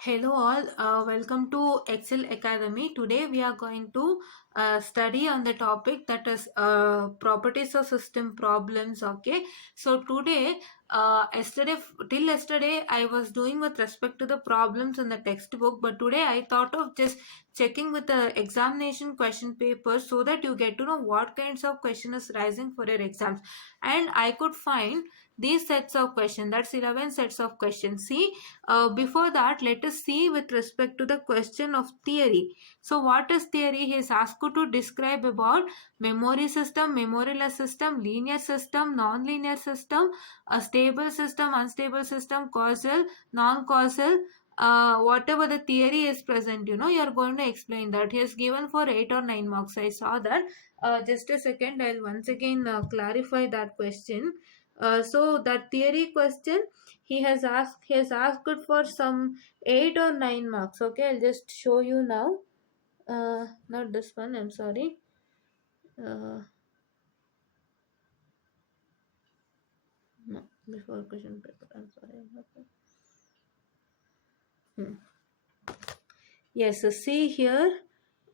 Hello all, welcome to Excel Academy. Today we are going to study on the topic that is properties of system problems. Okay, so today, till yesterday I was doing with respect to the problems in the textbook, but today I thought of just checking with the examination question paper so that you get to know what kinds of question is rising for your exams. And I could find these sets of questions, that's 11 sets of questions. See, before that, let us see with respect to the question of theory. So, what is theory? He is asked to describe about memory system, memoryless system, linear system, non-linear system, a stable system, unstable system, causal, non-causal. Whatever the theory is present, you are going to explain that. He is given for 8 or 9 marks. I saw that. Just a second, I'll once again clarify that question. So that theory question he has asked for some 8 or 9 marks. Okay, I'll just show you now. Not this one, I'm sorry. uh, no, before question paper, I'm sorry. Okay. Yes, so see here.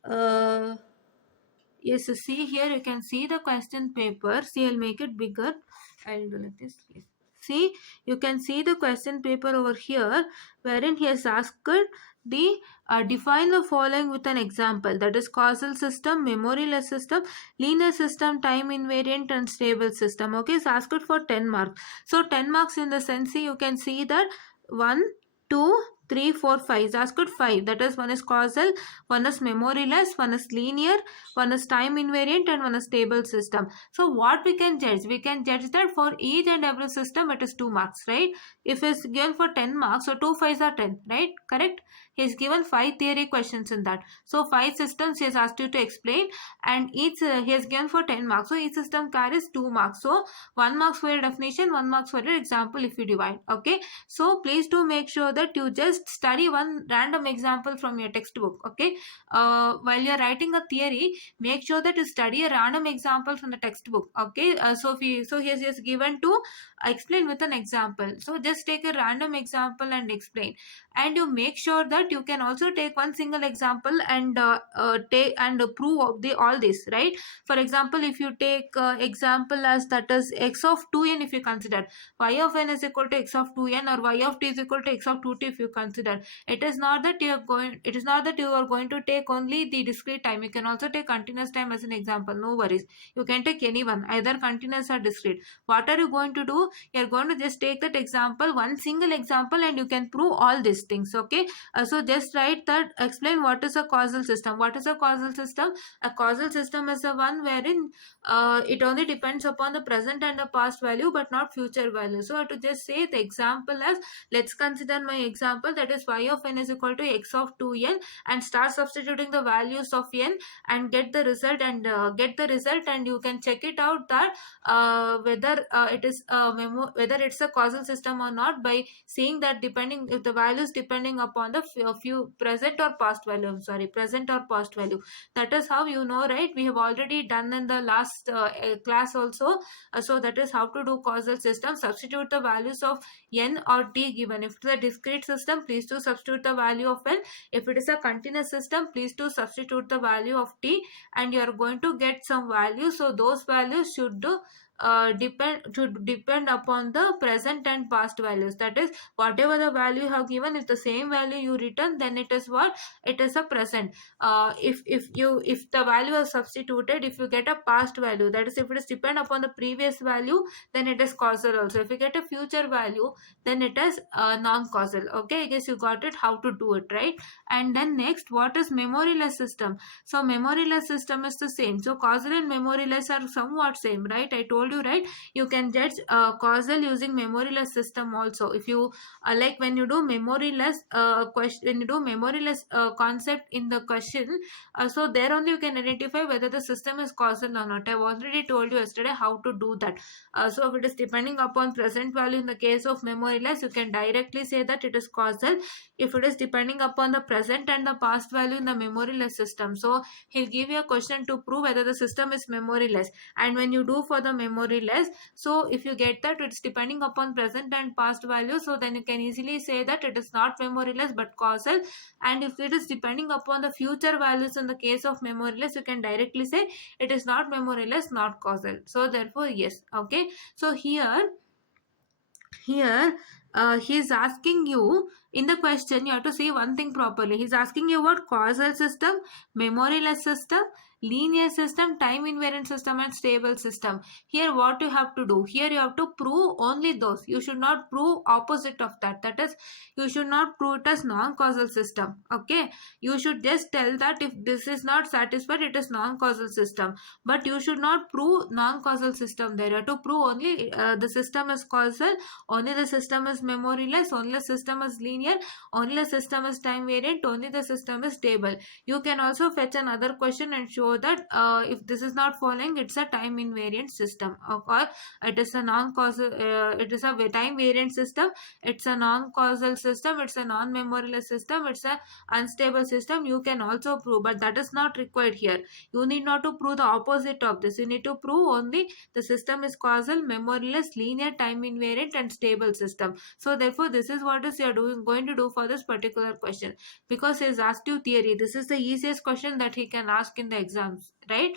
uh, yes, so see here, you can see the question paper. See, I'll make it bigger. I'll do like this. Yes. See, you can see the question paper over here, wherein he has asked the define the following with an example, that is causal system, memoryless system, linear system, time invariant and stable system. Okay, it's asked for 10 marks. So 10 marks in the sense, see, you can see that 1 2 3 4 5 is asked 5, that is one is causal, one is memoryless, one is linear, one is time invariant and one is stable system. So what we can judge? We can judge that for each and every system it is 2 marks, right? If it's given for 10 marks, so 2 5s are 10, right? Correct? He's given 5 theory questions in that. So 5 systems he has asked you to explain, and each he has given for 10 marks. So each system carries 2 marks. So 1 marks for your definition, 1 marks for your example if you divide. Okay. So please do make sure that you just study one random example from your textbook. Okay. While you're writing a theory, make sure that you study a random example from the textbook. Okay. So he has given to explain with an example. So just take a random example and explain, and you make sure that you can also take one single example and take and prove of the all this, right? For example, if you take example as that is x of 2n, if you consider y of n is equal to x of 2n, or y of t is equal to x of 2t, if you consider, it is not that you are going to take only the discrete time. You can also take continuous time as an example. No worries, you can take any one, either continuous or discrete. What are you going to do? You're going to just take that example, one single example, and you can prove all these things. Okay. So just write that, explain what is a causal system. What is a causal system? A causal system is the one wherein it only depends upon the present and the past value, but not future value. So I have to just say the example as, let's consider my example, that is y of n is equal to x of 2n, and start substituting the values of n and get the result, and you can check it out that whether whether it's a causal system or not, by seeing that depending if the values depending upon the few present or past value. I'm sorry, present or past value. That is how you know, right? We have already done in the last class also. So that is how to do causal system. Substitute the values of n or t given. If it is a discrete system, please do substitute the value of n. If it is a continuous system, please do substitute the value of t, and you are going to get some value. So those values should depend upon the present and past values. That is, whatever the value you have given, if the same value you return, then it is what? It is a present. If the value is substituted, if you get a past value, that is, if it is depend upon the previous value, then it is causal also. If you get a future value, then it is non-causal. Okay, I guess you got it, how to do it, right? And then next, what is memoryless system? So memoryless system is the same. So causal and memoryless are somewhat same, right? I told you, right? You can judge causal using memoryless system also. If you like, when you do memoryless question, when you do memoryless concept in the question, so there only you can identify whether the system is causal or not. I've already told you yesterday how to do that. So if it is depending upon present value in the case of memoryless, you can directly say that it is causal. If it is depending upon the present and the past value in the memoryless system, so he'll give you a question to prove whether the system is memoryless. And when you do for the memory less. So if you get that it's depending upon present and past value, so then you can easily say that it is not memory less but causal. And if it is depending upon the future values in the case of memory less, you can directly say it is not memory less, not causal. So therefore yes. Okay, so here he is asking you in the question, you have to say one thing properly. He's asking you about causal system, memoryless system, linear system, time invariant system, and stable system. Here what you have to do, here you have to prove only those. You should not prove opposite of that. That is, you should not prove it as non-causal system. Okay, you should just tell that if this is not satisfied, it is non-causal system. But you should not prove non-causal system there. You have to prove only the system is causal, only the system is memoryless, only the system is linear, only the system is time variant, only the system is stable. You can also fetch another question and show that if this is not following, it's a time invariant system, or it is a non-causal, it is a time variant system, it's a non-causal system, it's a non-memoryless system, it's a unstable system. You can also prove, but that is not required here. You need not to prove the opposite of this. You need to prove only the system is causal, memoryless, linear, time invariant, and stable system. So therefore this is what is you are going to do for this particular question, because he has asked you theory. This is the easiest question that he can ask in the exams, right?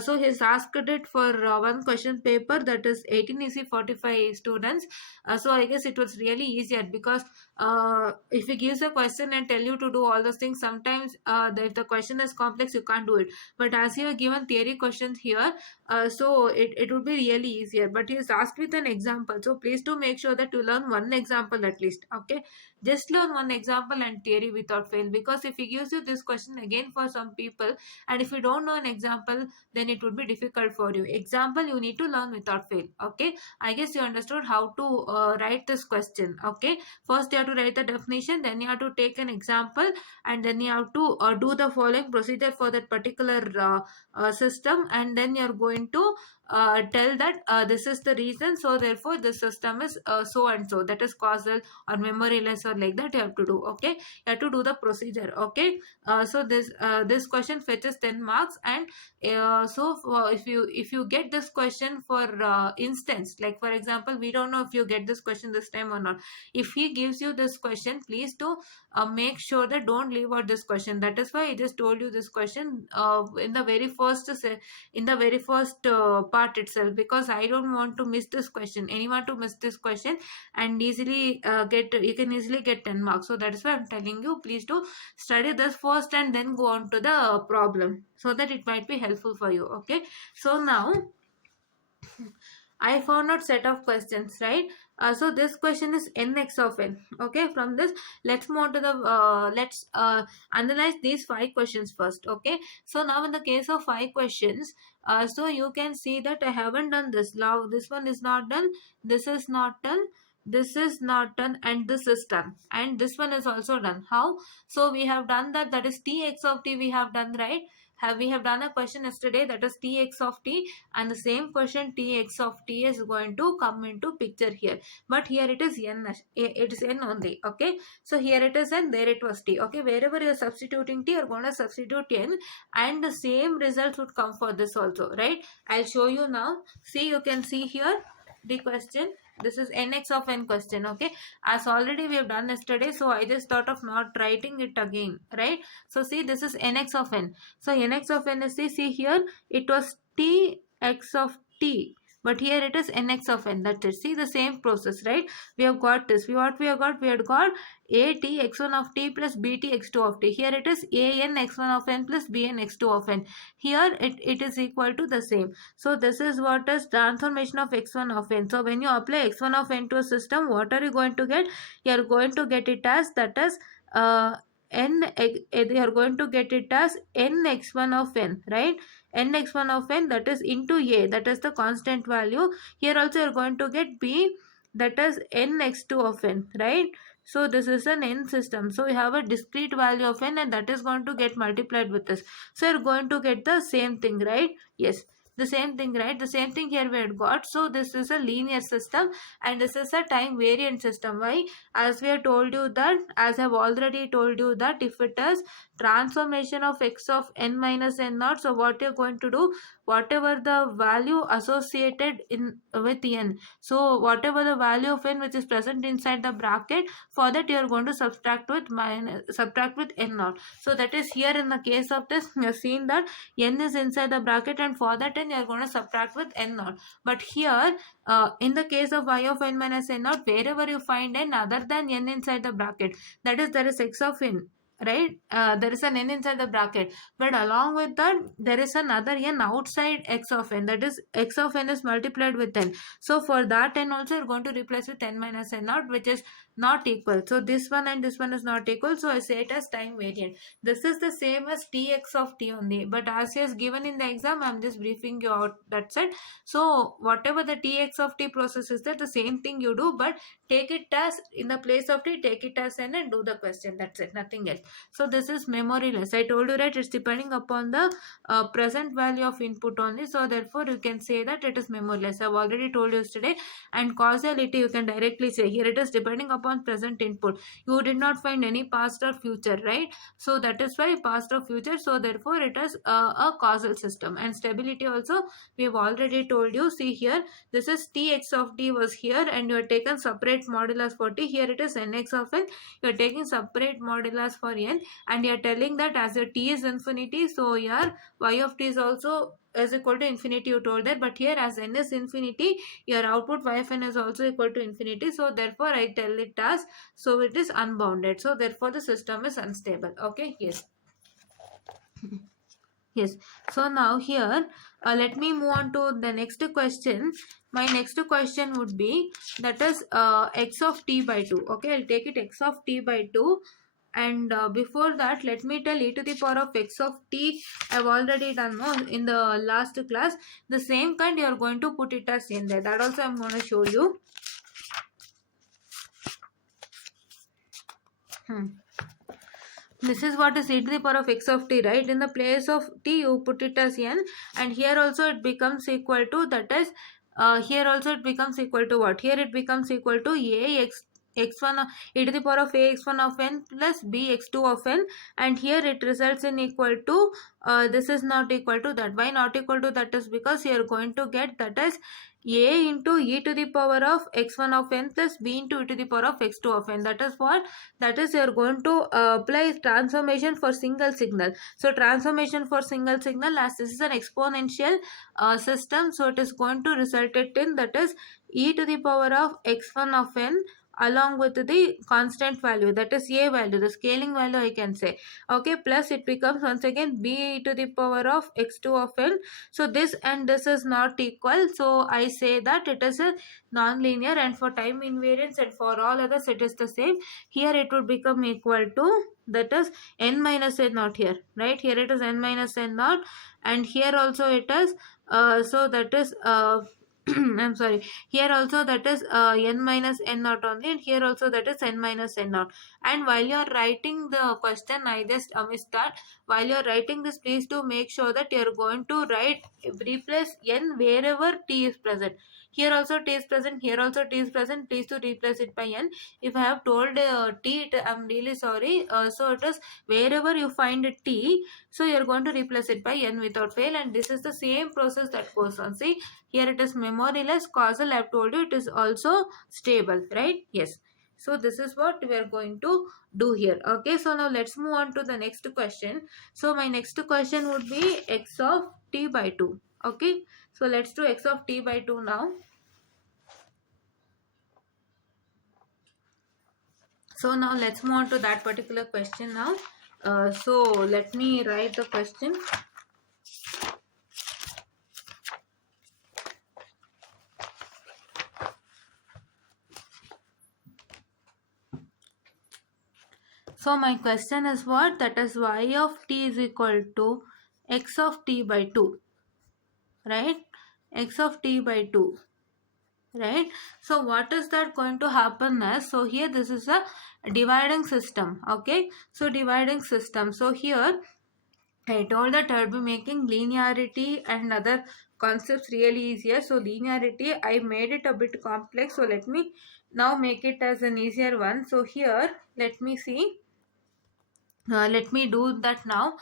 So he has asked it for one question paper, that is 18 easy 45 students. So I guess it was really easier, because if he gives a question and tell you to do all those things, sometimes if the question is complex you can't do it. But as you are given theory questions here, so it would be really easier. But he is asked with an example, so please do make sure that you learn one example at least. Okay, just learn one example and theory without fail, because if he gives you this question again for some people, and if you don't know an example, then it would be difficult for you. Example you need to learn without fail. Okay, I guess you understood how to write this question. Okay, first you have to write the definition, then you have to take an example, and then you have to do the following procedure for that particular system, and then you're going to tell that this is the reason, so therefore this system is so and so, that is causal or memoryless, or like that you have to do. Okay, you have to do the procedure. Okay, so this question fetches 10 marks. And so if you get this question for instance, like for example, we don't know if you get this question this time or not. If he gives you this question, please do make sure that don't leave out this question. That is why I just told you this question in the very first part itself, because I don't want to miss this question, anyone to miss this question, and easily you can easily get 10 marks. So that is why I'm telling you, please do study this first and then go on to the problem, so that it might be helpful for you. Okay, so now I found out set of questions, right? So this question is nx of n. Okay, from this let's move on to the let's analyze these 5 questions first. Okay, so now in the case of 5 questions, so you can see that I haven't done this. Now this one is not done, this is not done, this is not done, and this is done, and this one is also done. How? So we have done that, that is tx of t we have done, right? We have done a question yesterday, that is tx of t, and the same question tx of t is going to come into picture here, but here it is n, it is n only. Okay, so here it is n, there it was t. Okay, wherever you are substituting t, you are going to substitute n, and the same result would come for this also, right? I'll show you now. See, you can see here the question. This is nx of n question. Okay, as already we have done yesterday, so I just thought of not writing it again, right? So see, this is nx of n. So nx of n is, see here it was tx of t, but here it is nx of n. That's it. See the same process, right? We have got this. We had got a t x1 of t plus b t x2 of t. Here it is a n x1 of n plus b n x2 of n. Here it is equal to the same. So this is what is transformation of x1 of n. So when you apply x1 of n to a system, what are you going to get? You are going to get it as, that is you are going to get it as n x1 of n, right? N x1 of n, that is into a, that is the constant value. Here also you are going to get b, that is n x2 of n, right? So this is an n system. So you have a discrete value of n, and that is going to get multiplied with this. So you're going to get the same thing, right? Yes, the same thing, right? The same thing here we had got. So this is a linear system, and this is a time variant system. Why? As we have told you that, as I have already told you that if it is transformation of x of n minus n naught, so what you're going to do, whatever the value associated in with n. So whatever the value of n which is present inside the bracket, for that you are going to subtract with n naught. So that is here in the case of this, you have seen that n is inside the bracket, and for that n you are going to subtract with n naught. But here in the case of y of n minus n naught, wherever you find n other than n inside the bracket, that is there is x of n, right? There is an n inside the bracket, but along with that there is another n outside x of n, that is x of n is multiplied with n. So for that n also you're going to replace with n minus n naught, which is not equal. So this one and this one is not equal, so I say it as time variant. This is the same as tx of t only, but as is given in the exam, I'm just briefing you out, that's it. So whatever the tx of t process is there, the same thing you do, but take it as, in the place of t, take it as n and do the question, that's it, nothing else. So this is memoryless. I told you, right, it's depending upon the present value of input only, so therefore you can say that it is memoryless. I've already told you yesterday. And causality, you can directly say here it is depending upon present input. You did not find any past or future, right? So that is why past or future, so therefore it is a causal system. And stability also we have already told you. See here, this is tx of t was here, and you are taken separate modulus for t. Here it is nx of n, you are taking separate modulus for n, and you are telling that as your t is infinity, so your y of t is also is equal to infinity, you told that. But here as n is infinity, your output y of n is also equal to infinity, so therefore I tell it as, so it is unbounded, so therefore the system is unstable. Okay, yes. Yes. So now here let me move on to the next question. My next question would be, that is x of t by 2. Okay, I'll take it x of t by 2. And before that, let me tell e to the power of x of t. I've already done in the last class. The same kind you are going to put it as in there. That also I'm going to show you. This is what is e to the power of x of t, right? In the place of t you put it as n, and here also it becomes equal to, that is here also it becomes equal to what? Here it becomes equal to a x1 e to the power of a x1 of n plus b x2 of n, and here it results in equal to this is not equal to that. Why not equal to that? Is because you are going to get, that is a into e to the power of x1 of n plus b into e to the power of x2 of n. That is what? That is, you are going to apply transformation for single signal. So transformation for single signal, as this is an exponential system, so it is going to result it in, that is e to the power of x1 of n along with the constant value, that is a value, the scaling value I can say. Okay, plus it becomes once again b to the power of x2 of n. So this and this is not equal, so I say that it is a non-linear, and for time invariance and for all others it is the same. Here it would become equal to, that is n minus n naught here, right? Here it is n minus n naught, and here also it is so that is I'm sorry, here also that is n minus n naught only, and here also that is n minus n naught. And while you are writing the question, I just missed that. While you are writing this, please do make sure that you are going to write, replace n wherever t is present. Here also t is present, here also t is present, please to replace it by n. If I have told t, I'm really sorry. So it is wherever you find t, so you are going to replace it by n without fail, and this is the same process that goes on. See, here it is memoryless, causal, I have told you it is also stable, right? Yes. So this is what we are going to do here. Okay, so now let's move on to the next question. So my next question would be x of t by 2. Okay, so let's do x of t by 2 now. So now let's move on to that particular question now. So let me write the question. So my question is what? That is y of t is equal to x of t by 2, right? X of t by 2, right? So what is that going to happen as? So here this is a dividing system. Okay, so dividing system. So here I told that I will be making linearity and other concepts really easier. So linearity, I made it a bit complex, so let me now make it as an easier one. So here let me see. Let me do that now.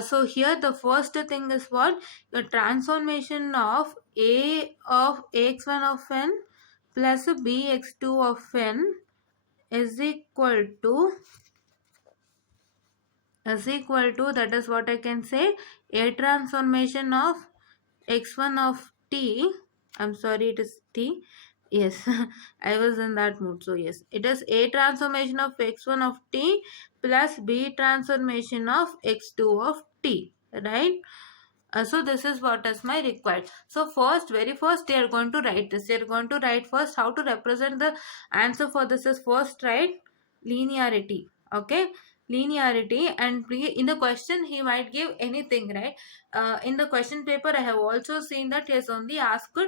So here the first thing is what? The transformation of a of x1 of n plus bx2 of n is equal to that is what I can say, a transformation of x1 of t. I'm sorry, it is t. Yes, I was in that mood. So yes, it is a transformation of x1 of t plus b transformation of x2 of t, right? So this is what is my required. So first, very first, they are going to write this. They are going to write first how to represent the answer for this is first write linearity. Okay, linearity, and in the question he might give anything, right? In the question paper I have also seen that he has only asked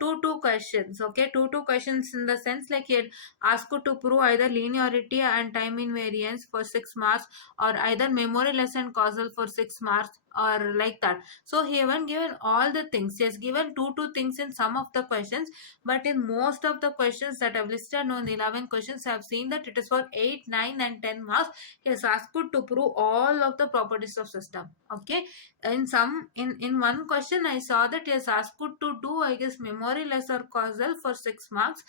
two questions. Okay, two questions in the sense like he had asked to prove either linearity and time invariance for 6 marks, or either memory lesson causal for 6 marks, or like that. So he haven't given all the things. He has given two things in some of the questions, but in most of the questions that I've listed on 11 questions, I have seen that it is for 8, 9 and 10 marks. He has asked to prove all of the properties of system. Okay, in one question I saw that he has asked to do, I guess, memoryless or causal for 6 marks.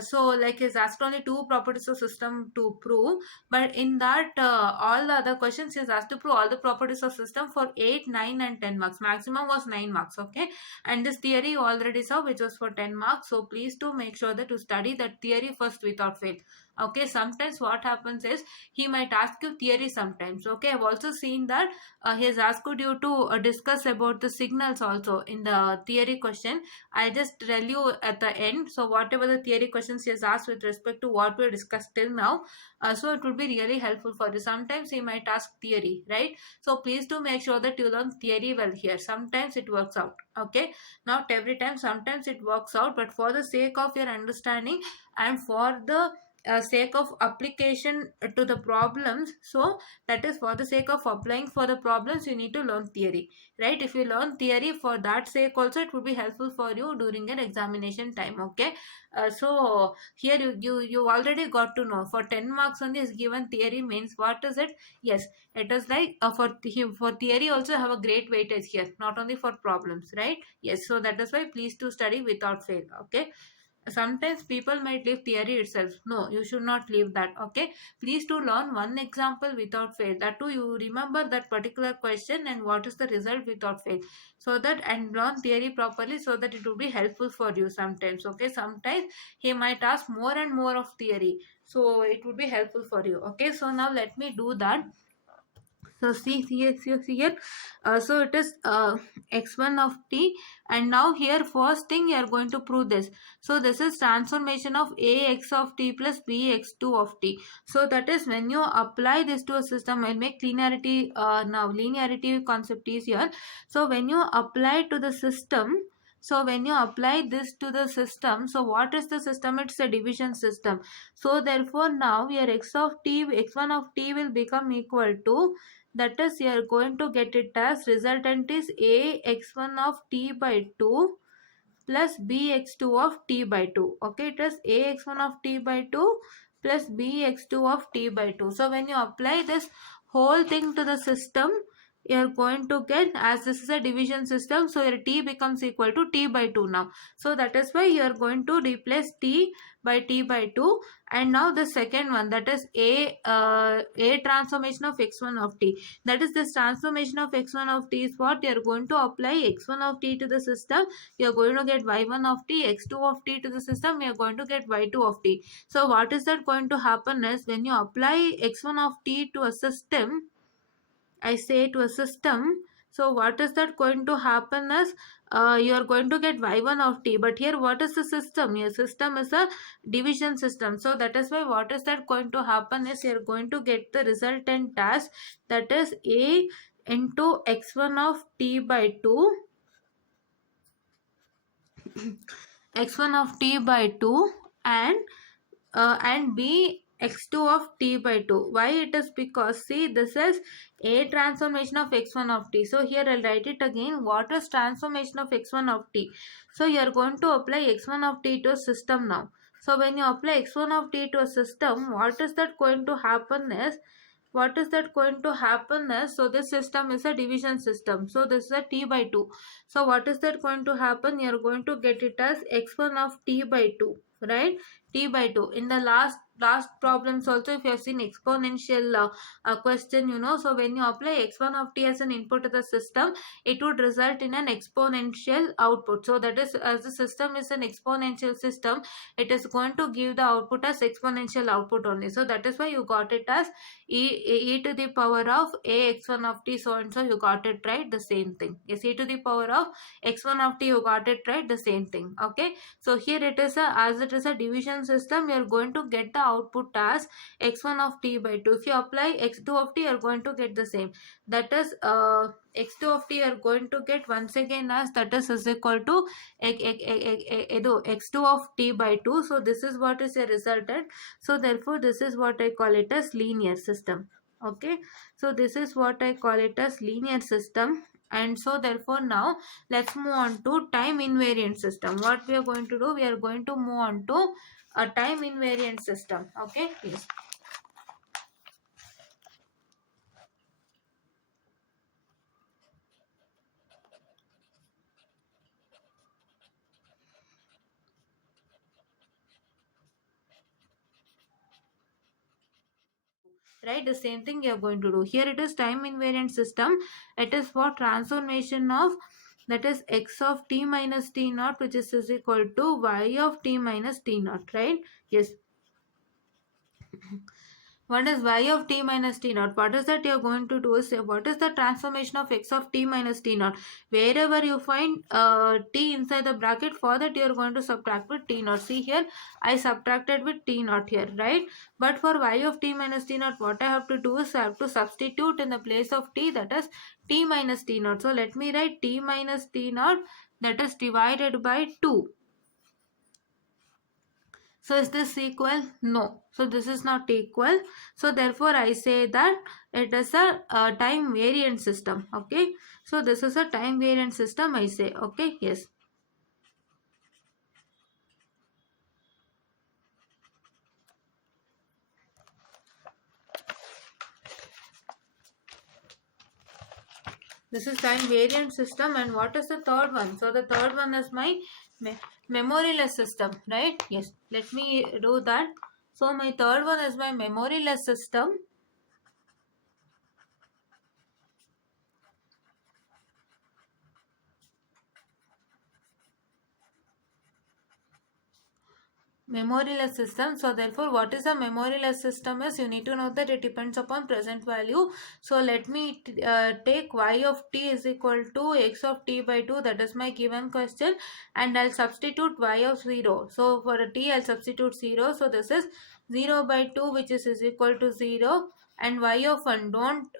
So like he's asked only two properties of system to prove, but in that all the other questions he's asked to prove all the properties of system for 8, 9 and 10 marks. Maximum was 9 marks. Okay, and this theory you already saw, which was for 10 marks. So please do make sure that you study that theory first without fail. Okay, sometimes what happens is he might ask you theory sometimes. Okay, I've also seen that he has asked you to discuss about the signals also in the theory question. I'll just tell you at the end. So whatever the theory questions he has asked with respect to what we discussed till now, so it would be really helpful for you. Sometimes he might ask theory, right? So please do make sure that you learn theory well here. Sometimes it works out. Okay, not every time, sometimes it works out, but for the sake of your understanding and for the sake of application to the problems, so that is for the sake of applying for the problems, you need to learn theory, right? If you learn theory for that sake also, it would be helpful for you during an examination time. Okay, so here you already got to know for 10 marks only is given theory means what is it. Yes, it is like for theory also have a great weightage here, not only for problems, right? Yes, so that is why please to study without fail. Okay, sometimes people might leave theory itself. No, you should not leave that. Okay, please to learn one example without fail, that too you remember that particular question and what is the result without fail, so that, and learn theory properly so that it will be helpful for you sometimes. Okay, sometimes he might ask more and more of theory, so it would be helpful for you. Okay, so now let me do that. So see here. So it is x1 of t, and now here first thing you are going to prove this. So this is transformation of ax of t plus bx2 of t. So that is when you apply this to a system, I'll make linearity now. Linearity concept is here. So when you apply to the system, so when you apply this to the system, so what is the system? It's a division system. So therefore now your x of t, x1 of t will become equal to, that is you are going to get it as resultant is a x1 of t by 2 plus b x2 of t by 2. Okay, it is a x1 of t by 2 plus b x2 of t by 2. So when you apply this whole thing to the system, you are going to get, as this is a division system, so your t becomes equal to t by 2 now. So that is why you are going to replace t by t by 2. And now the second one, that is a transformation of x1 of t. That is this transformation of x1 of t is what you are going to apply x1 of t to the system. You are going to get y1 of t, x2 of t to the system. You are going to get y2 of t. So what is that going to happen is when you apply x1 of t to a system, I say to a system, so what is that going to happen is you are going to get y1 of t. But here what is the system? Your system is a division system. So that is why what is that going to happen is you are going to get the resultant as, that is a into x1 of t by 2 x1 of t by 2 and b x2 of t by 2. Why it is? Because see, this is a transformation of x1 of t. So here I'll write it again. What is transformation of x1 of t? So you are going to apply x1 of t to a system now. So when you apply x1 of t to a system, what is that going to happen is what is that going to happen is, so this system is a division system, so this is a t by 2. So what is that going to happen? You are going to get it as x1 of t by 2, right? T by 2. In the last problems also, if you have seen exponential question, so when you apply x1 of t as an input to the system, it would result in an exponential output. So that is, as the system is an exponential system, it is going to give the output as exponential output only. So that is why you got it as e to the power of a x1 of t, so and so, you got it right, the same thing. Yes, e to the power of x1 of t, you got it right, the same thing. Okay, so here it is as it is a division system, you are going to get the output as x1 of t by 2. If you apply x2 of t, you are going to get the same. That is x2 of t, you are going to get once again as, that is equal to x2 of t by 2. So this is what is a resultant. So therefore this is what I call it as linear system. Okay, so this is what I call it as linear system. And so therefore now let's move on to time invariant system. What we are going to do, we are going to move on to a time invariant system. Okay, please. Right, the same thing you are going to do here. It is time invariant system. It is for transformation of, that is x of t minus t naught, which is equal to y of t minus t naught, right? Yes. What is y of t minus t naught? What is that you are going to do is, what is the transformation of x of t minus t naught? Wherever you find t inside the bracket, for that you are going to subtract with t naught. See here, I subtracted with t naught here, right? But for y of t minus t naught, what I have to do is I have to substitute in the place of t, that is t minus t naught. So let me write t minus t naught, that is divided by 2. So is this equal? No. So this is not equal. So therefore I say that it is a time variant system. Okay. So this is a time variant system, I say. Okay. Yes. This is time variant system. And what is the third one? So the third one is my memoryless system, right? Yes. Let me do that. So my third one is my memoryless system. Memoryless system. So therefore what is a memoryless system is, you need to know that it depends upon present value. So let me take y of t is equal to x of t by 2, that is my given question, and I'll substitute y of 0. So for a t I'll substitute 0. So this is 0 by 2, which is equal to 0, and y of 1, don't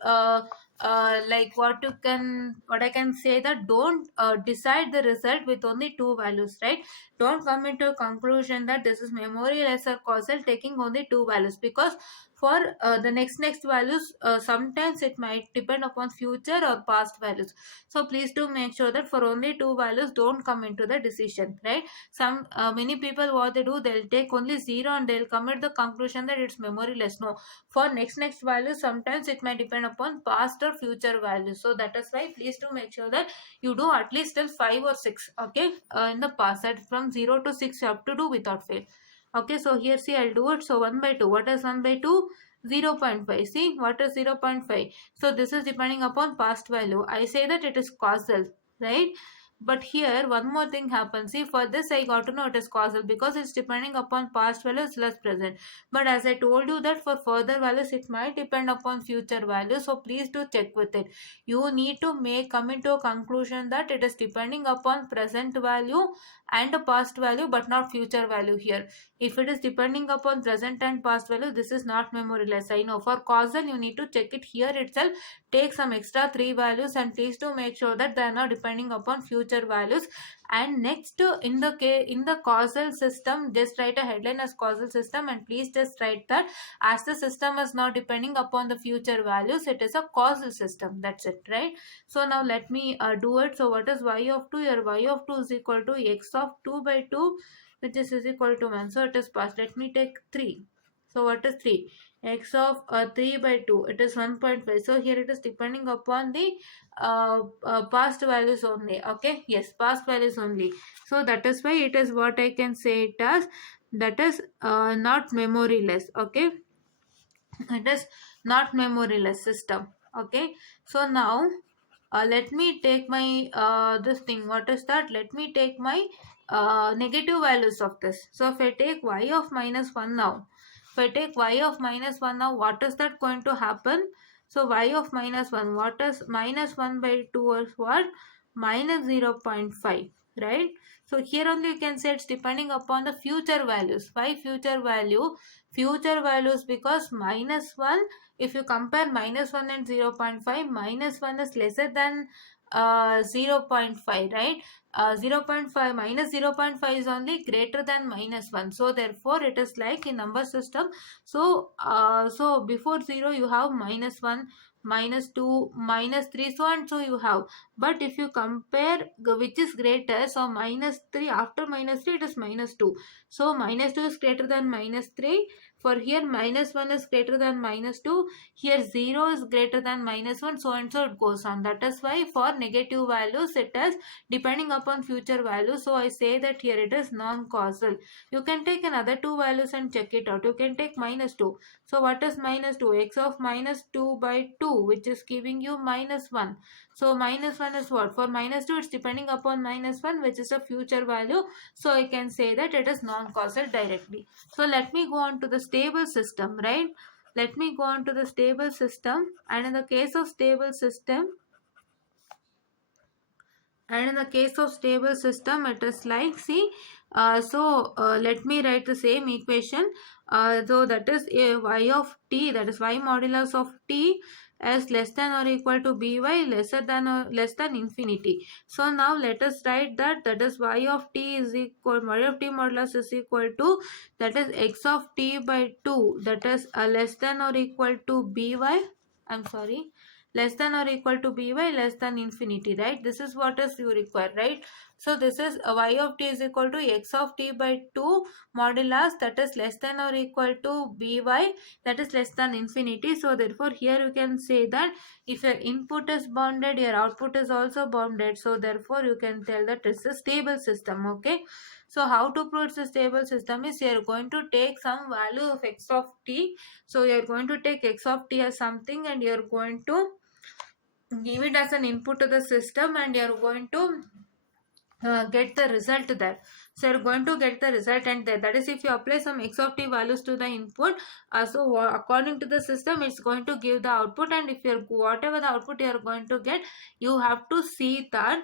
like what I can say, that don't decide the result with only two values, right? Don't come into a conclusion that this is memoryless or causal taking only two values, because for the next values, sometimes it might depend upon future or past values. So please do make sure that for only two values, don't come into the decision, right? Some many people, what they do, they'll take only 0 and they'll come at the conclusion that it's memoryless. No, for next value, sometimes it may depend upon past or future values. So that is why please do make sure that you do at least till 5 or 6, okay, in the past. That from 0 to 6 you have to do without fail. Okay, so here see, I'll do it. So 1 by 2, what is 1 by 2? 0.5. See, what is 0.5? So this is depending upon past value. I say that it is causal, right? But here one more thing happens. See, for this I got to know it is causal because it's depending upon past values less present. But as I told you that for further values it might depend upon future values. So please do check with it. You need to come into a conclusion that it is depending upon present value and a past value, but not future value here. If it is depending upon present and past value, this is not memoryless. I know for causal you need to check it here itself. Take some extra 3 values and please do make sure that they are not depending upon future values. And next, in the causal system, just write a headline as causal system, and please just write that as the system is not depending upon the future values, it is a causal system. That's it, right? So now let me do it. So what is y of 2? Your y of 2 is equal to x of 2 by 2, which is equal to 1. So it is passed. Let me take 3. So what is 3? x of 3 by 2, it is 1.5. So here it is depending upon the past values only. Okay, yes, past values only. So that is why it is what I can say it as, that is not memoryless. Okay, it is not memoryless system. Okay, so now let me take my this thing, what is that, let me take my negative values of this. So if I take y of minus 1 now, if I take y of minus 1 now, what is that going to happen? So y of minus 1, what is minus 1 by 2 is what? Minus 0.5, right? So here only you can say it's depending upon the future values. Why future value? Future values because minus 1, if you compare minus 1 and 0.5, minus 1 is lesser than 0.5, right? 0.5 minus 0.5 is only greater than minus 1. So therefore it is like in number system. So so before 0 you have minus 1, minus 2, minus 3, so and so you have. But if you compare which is greater, so minus 3, after minus 3 it is minus 2. So minus 2 is greater than minus 3. For here minus 1 is greater than minus 2. Here 0 is greater than minus 1, so and so it goes on. That is why for negative values it is depending upon future values. So I say that here it is non-causal. You can take another two values and check it out. You can take minus 2. So what is minus 2? X of minus 2 by 2, which is giving you minus 1. So minus 1 is what? For minus 2 it's depending upon minus 1, which is a future value. So I can say that it is non-causal directly. So let me go on to the stable system, right? Let me go on to the stable system. And in the case of stable system, it is like, see, let me write the same equation. So that is a y of t, that is y modulus of t as less than or equal to by lesser than or less than infinity. So now let us write that, that is y of t is equal, y of t modulus is equal to, that is x of t by 2, that is less than or equal to by, I'm sorry, less than or equal to by less than infinity, right? This is what is you require, right? So this is y of t is equal to x of t by 2 modulus, that is less than or equal to by, that is less than infinity. So therefore here you can say that if your input is bounded, your output is also bounded. So therefore you can tell that it's a stable system. Okay, so how to prove it's a stable system is, you are going to take some value of x of t. So you are going to take x of t as something and you are going to give it as an input to the system, and you're going to get the result there. So you're going to get the result, and there, that is if you apply some x of t values to the input, so according to the system it's going to give the output. And if you're whatever the output you're going to get, you have to see that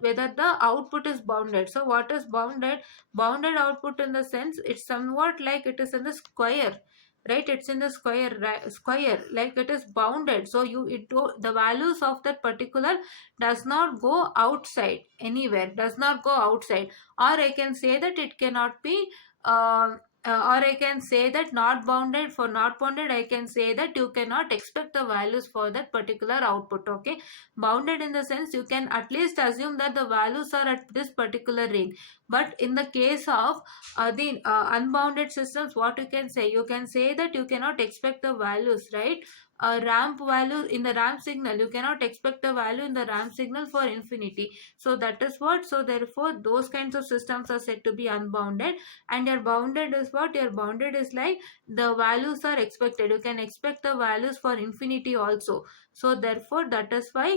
whether the output is bounded. So what is bounded? Bounded output in the sense it's somewhat like it is in the square, right? It's in the square, square, like it is bounded. So the values of that particular does not go outside anywhere, does not go outside. Or I can say that it cannot be or I can say that not bounded. For not bounded, I can say that you cannot expect the values for that particular output. Okay, bounded in the sense you can at least assume that the values are at this particular range. But in the case of the unbounded systems, what you can say? You can say that you cannot expect the values, right? A ramp value in the ramp signal, you cannot expect the value in the ramp signal for infinity. So that is what. So therefore those kinds of systems are said to be unbounded. And your bounded is what? Your bounded is like the values are expected, you can expect the values for infinity also. So therefore that is why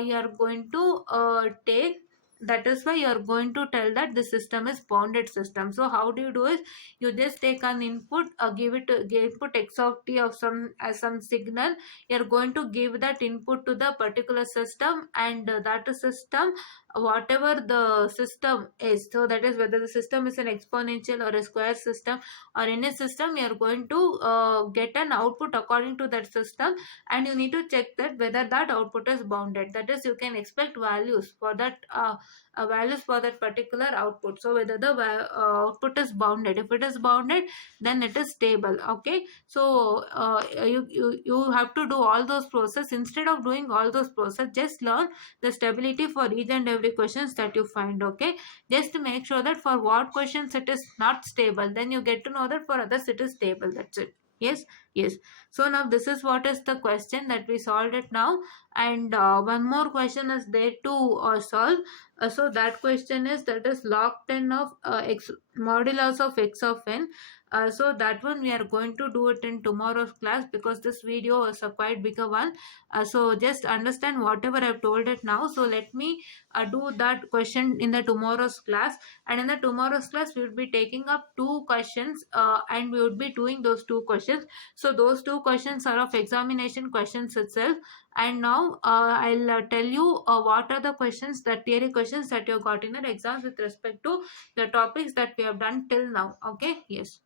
you are going to take, that is why you are going to tell that the system is bounded system. So how do you do is, you just take an input, give input x of t of some as some signal. You are going to give that input to the particular system, and that system, whatever the system is, so that is whether the system is an exponential or a square system or any system, you are going to get an output according to that system. And you need to check that whether that output is bounded, that is you can expect values for that values for that particular output. So whether the output is bounded, if it is bounded, then it is stable. Okay, so you have to do all those process. Instead of doing all those process, just learn the stability for each and every every questions that you find. Okay, just to make sure that for what questions it is not stable, then you get to know that for others it is stable. That's it. Yes, yes. So now this is what is the question that we solved it now, and one more question is there to solve. So that question is, that is log 10 of x modulus of x of n. So that one we are going to do it in tomorrow's class, because this video is a quite bigger one. So just understand whatever I've told it now. So let me do that question in the tomorrow's class, and in the tomorrow's class we will be taking up two questions, and we would be doing those two questions. So those two questions are of examination questions itself. And now I'll tell you what are the questions, the theory questions that you got in the exams with respect to the topics that we have done till now. Okay, yes.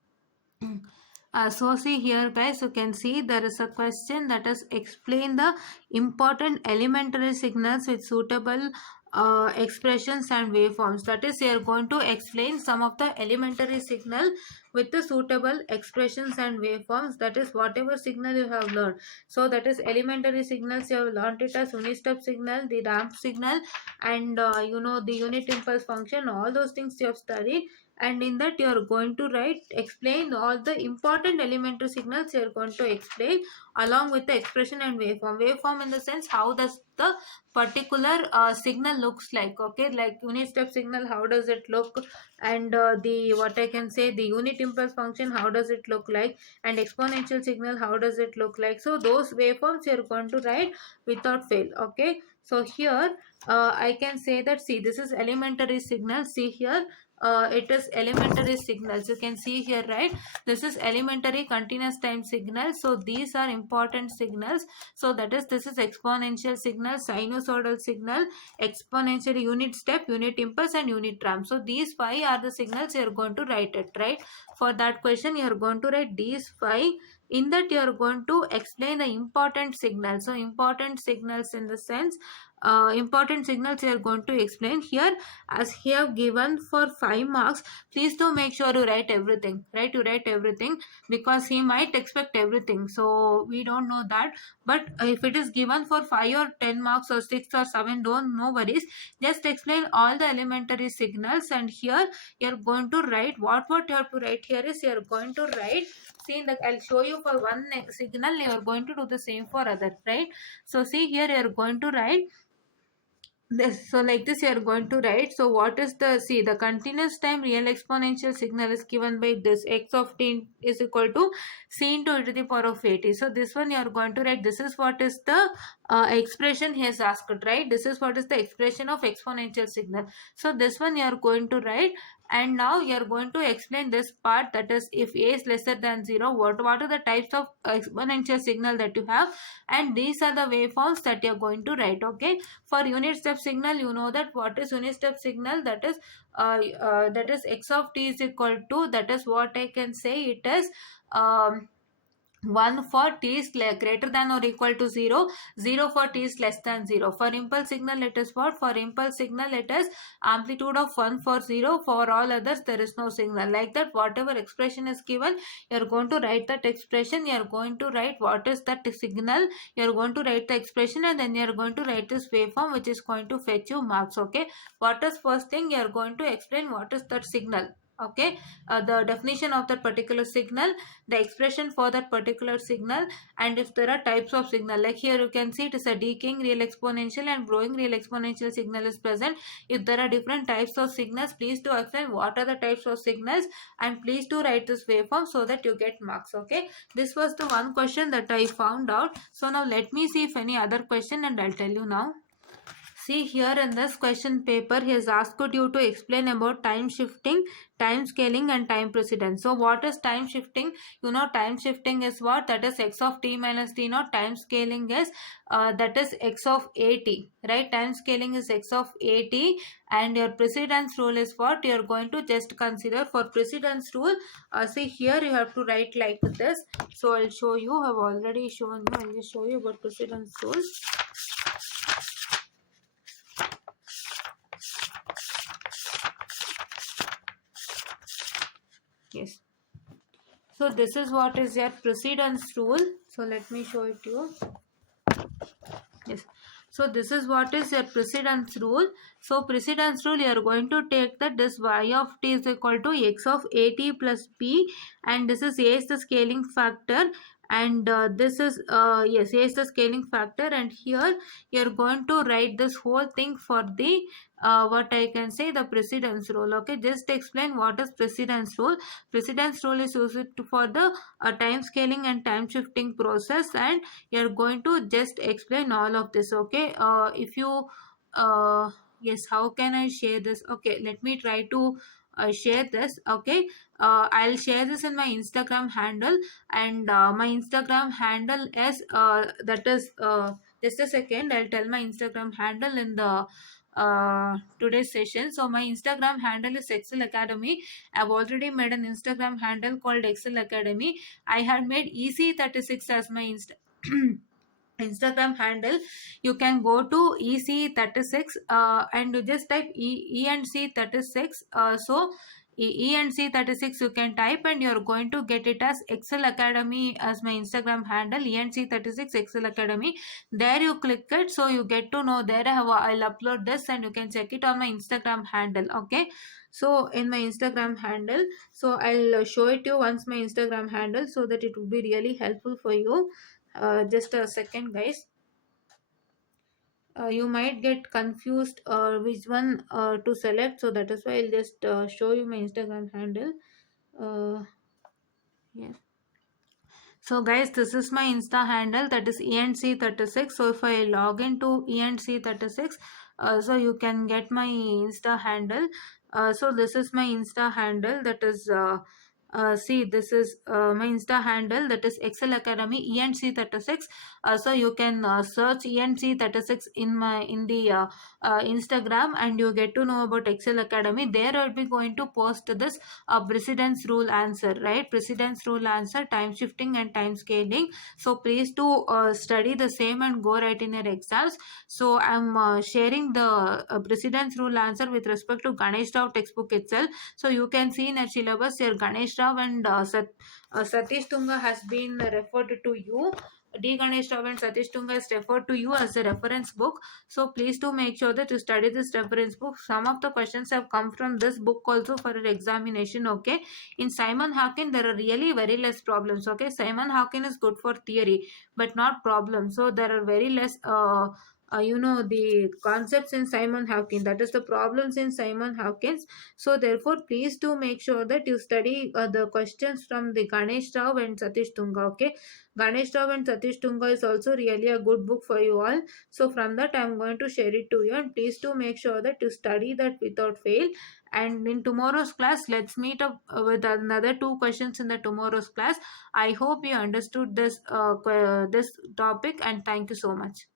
So see here guys, you can see there is a question that is, explain the important elementary signals with suitable expressions and waveforms. That is, you are going to explain some of the elementary signal with the suitable expressions and waveforms. That is, whatever signal you have learned. So that is elementary signals, you have learned it as unit step signal, the ramp signal, and the unit impulse function. All those things you have studied, and in that you are going to write, explain all the important elementary signals. You are going to explain along with the expression and waveform in the sense how does the particular signal looks like. Okay, like unit step signal, how does it look, and the what I can say, the unit impulse function, how does it look like, and exponential signal, how does it look like. So those waveforms you are going to write without fail. Okay, so here I can say that, see, this is elementary signal. See here, it is elementary signals. You can see here, right? This is elementary continuous time signal. So these are important signals. So that is, this is exponential signal, sinusoidal signal, exponential unit step, unit impulse, and unit ramp. So these five are the signals you are going to write it, right? For that question you are going to write these five. In that you are going to explain the important signals. So important signals in the sense, important signals you are going to explain here. As he have given for 5 marks, please do make sure you write everything, right? You write everything, because he might expect everything, so we don't know that. But if it is given for 5 or 10 marks or 6 or 7, don't, no worries, just explain all the elementary signals. And here you are going to write, what you have to write here is, you are going to write, see, I'll show you for one signal, you are going to do the same for other, right? So see here, you are going to write this. So like this you are going to write. So what is the, see, the continuous time real exponential signal is given by this, x of t is equal to c into e to the power of at. So this one you are going to write, this is what is the expression he has asked, right? This is what is the expression of exponential signal. So this one you are going to write. And now you are going to explain this part, that is, if a is lesser than 0, what are the types of exponential signal that you have, and these are the waveforms that you are going to write. Okay, for unit step signal, you know that what is unit step signal, that is x of t is equal to, that is what I can say, it is 1 for t is greater than or equal to 0, 0 for t is less than 0. For impulse signal it is what? For impulse signal it is amplitude of 1 for 0. For all others there is no signal. Like that, whatever expression is given, you are going to write that expression. You are going to write what is that signal. You are going to write the expression, and then you are going to write this waveform, which is going to fetch you marks. Okay, what is first thing? You are going to explain what is that signal. Okay, the definition of that particular signal, the expression for that particular signal, and if there are types of signal, like here you can see it is a decaying real exponential and growing real exponential signal is present. If there are different types of signals, please do explain what are the types of signals, and please do write this waveform so that you get marks. Okay, this was the one question that I found out. So now let me see if any other question, and I'll tell you now. See here in this question paper, he has asked you to explain about time shifting, time scaling, and time precedence. So what is time shifting? You know, time shifting is what? That is x of t minus t naught. Time scaling is that is x of at, right? Time scaling is x of at, and your precedence rule is what? You are going to just consider for precedence rule. See here you have to write like this. So I'll show you. I have already shown you. I'll just show you about precedence rule. Yes. So this is what is your precedence rule. So let me show it to you. Yes. So this is what is your precedence rule. So precedence rule, you are going to take that this y of t is equal to x of at plus b, and this is a is the scaling factor, and this is yes, a is the scaling factor, and here you are going to write this whole thing for the what I can say, the precedence rule. Okay, just explain what is precedence rule. Precedence rule is used for the time scaling and time shifting process, and you're going to just explain all of this. Okay, if you yes, how can I share this? Okay, let me try to share this. Okay, I'll share this in my Instagram handle, and my Instagram handle is that is just a second, I'll tell my Instagram handle in the today's session. So my Instagram handle is Excel Academy. I've already made an Instagram handle called Excel Academy. I had made EC36 as my Instagram handle. You can go to EC36 and you just type E and C36. So E and C36 you can type, and you're going to get it as Excel Academy as my Instagram handle, E and C36 Excel Academy. There you click it, so you get to know there I'll upload this, and you can check it on my Instagram handle. Okay, so in my Instagram handle, so I'll show it to you once my Instagram handle, so that it will be really helpful for you. Just a second, guys. You might get confused which one to select, so that is why I'll just show you my Instagram handle. Yes. So guys, this is my Insta handle, that is ENC36. So if I log into ENC36, so you can get my Insta handle. So this is my Insta handle, that is see, this is my Insta handle, that is Excel Academy ENC36. So you can search ENC36 in the Instagram, and you get to know about Excel Academy. There I'll be going to post this precedence rule answer, right? Precedence rule answer, time shifting and time scaling. So please do study the same and go right in your exams. So I'm sharing the precedence rule answer with respect to Ganesh Rao textbook itself. So you can see in your syllabus here Ganesh Rao and Satish Tunga has been referred to you. D. Ganesh Rao and Satish Tunga is referred to you as a reference book. So please do make sure that you study this reference book. Some of the questions have come from this book also for an examination. Okay, in Simon Hawking there are really very less problems. Okay, Simon Hawking is good for theory but not problems. So there are very less the concepts in Simon Hawking, that is the problems in Simon Hawkins. So therefore please do make sure that you study the questions from the Ganesh Rao and Satish Tunga. Okay, Ganesh Rao and Satish Tunga is also really a good book for you all. So from that I am going to share it to you, and please do make sure that you study that without fail. And in tomorrow's class, let's meet up with another two questions in the tomorrow's class. I hope you understood this this topic, and thank you so much.